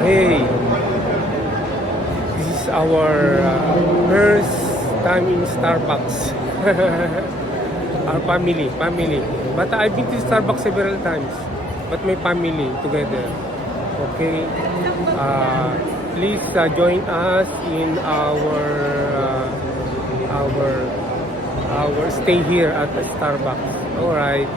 Hey, this is our first time in Starbucks. Our family. But I've been to Starbucks several times. But my family together. Okay. Please join us in our stay here at the Starbucks. All right.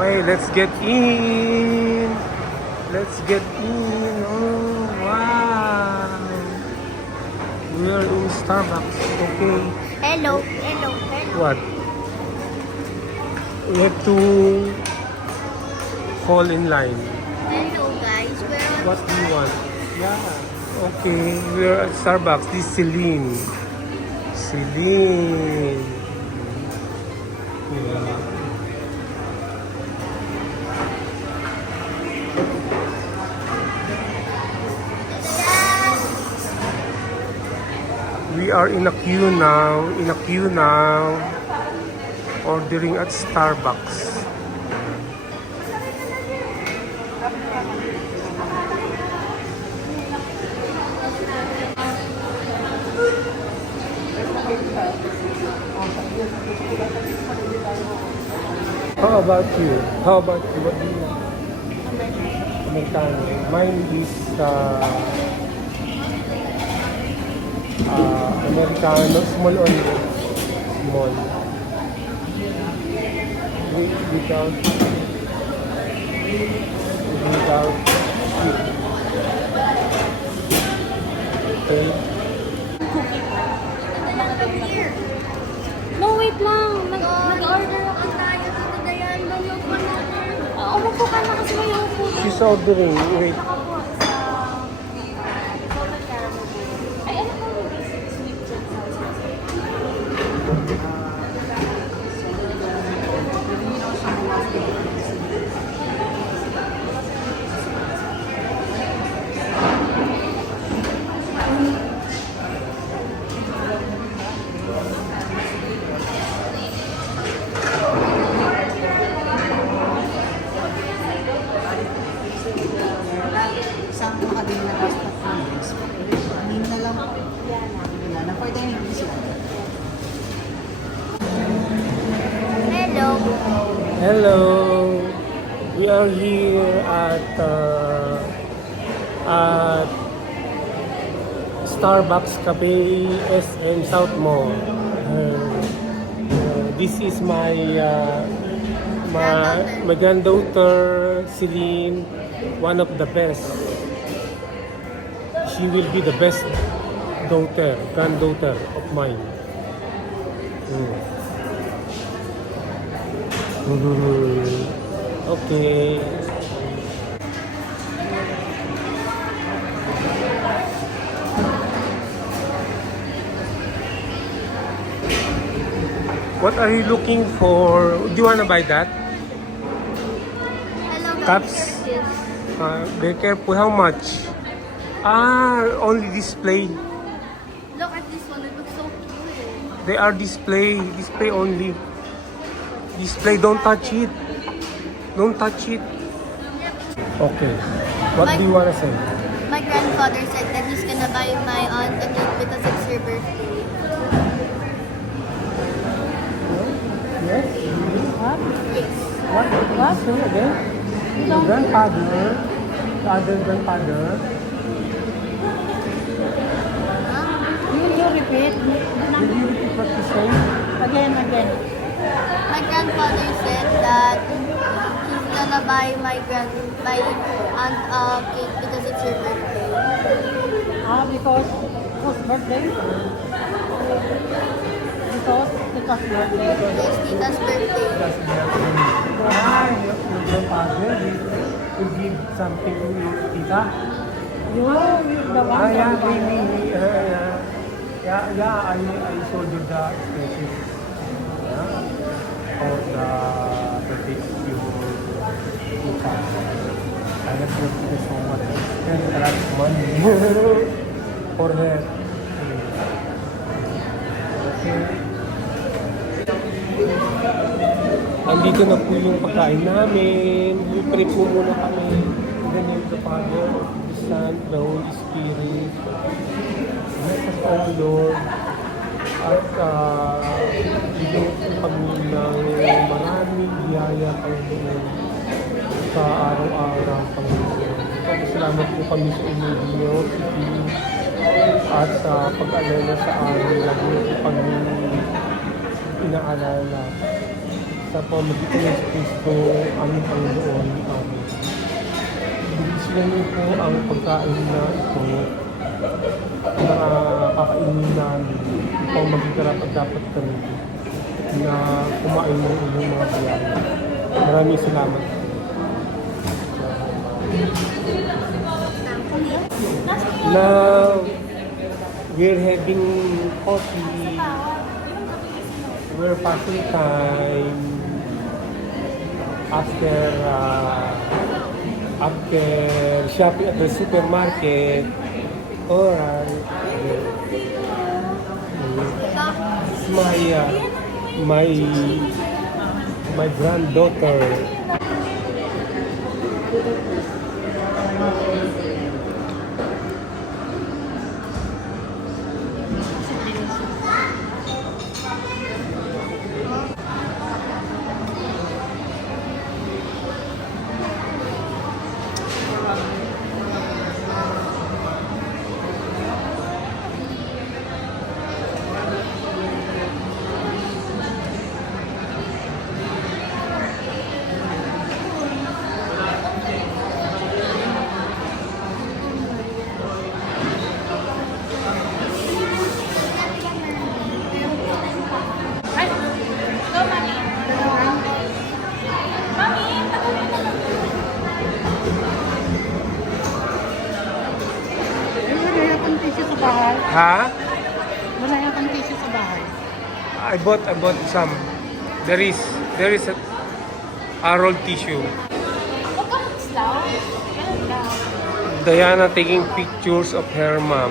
Okay, let's get in. Oh, wow. We're in Starbucks. Okay. Hello. What? We have to fall in line. Hello guys, we're on What do you want? Yeah. Okay, we're at Starbucks. This is Celine. Yeah. We are in a queue now, ordering at Starbucks. How about you? What do you want? Americano. Mine is Americano, small only. Small. Without sweet. Okay. No, wait lang. Nag-order ako tayo. Dito Dayan. Manok pa na. Umupo ka na kasi may upo. She's ordering. Wait. Ay, ano po yung sweet chat sauce? Isang makading na last of feelings. Anin na lang po. Wala na. Pwede yung hindi sila. Hello. We are here at Starbucks Cafe SM Southmall. This is my granddaughter Celine, one of the best. She will be the best granddaughter of mine. Okay. What are you looking for? Do you want to buy that? Hello guys. Cups? Yes. Be careful. How much? Only display. Look at this one. It looks so cute. They are display only. Display. Don't touch it. Okay. What do you want to say? My grandfather said that he's gonna buy my aunt a cake because it's her birthday. Yes. What? Yes. What? Say again. Your grandfather. The other grandfather. Will you repeat? Will you repeat what you say? Again. My grandfather said that he's gonna buy my aunt a cake because it's her birthday. Because whose birthday? Because Tita's birthday. Yes, Tita's birthday. Your grandfather will give something to Tita. You, the one Yeah, that maybe. I sold you the expenses. Yeah. For the birthday For her. Okay. Andito na po yung pagkain namin. Pray po muna kami. In the name of the Father, the Son, the Holy Spirit. Bless us, O Lord. At bigyan po kami ng maraming biyaya, Panginoon, sa araw-araw, Panginoon. Salamat po kami sa inyo, Diyos, at sa pag-alala sa amin, lagi po kami inaalala sa pamagitan ng Kristo, aming Panginoon, amin. Bigyan niyo po ang pagkain na ito na kakainin namin upang maging karapat dapat kami na kumain ng inyong mga biyaya. Maraming salamat. Now, we're having coffee. We're passing time after shopping at the supermarket. Alright. My granddaughter. Ha? Wala yung tissue sa bahay. I bought some. There is a rolled tissue. Diana taking pictures of her mom.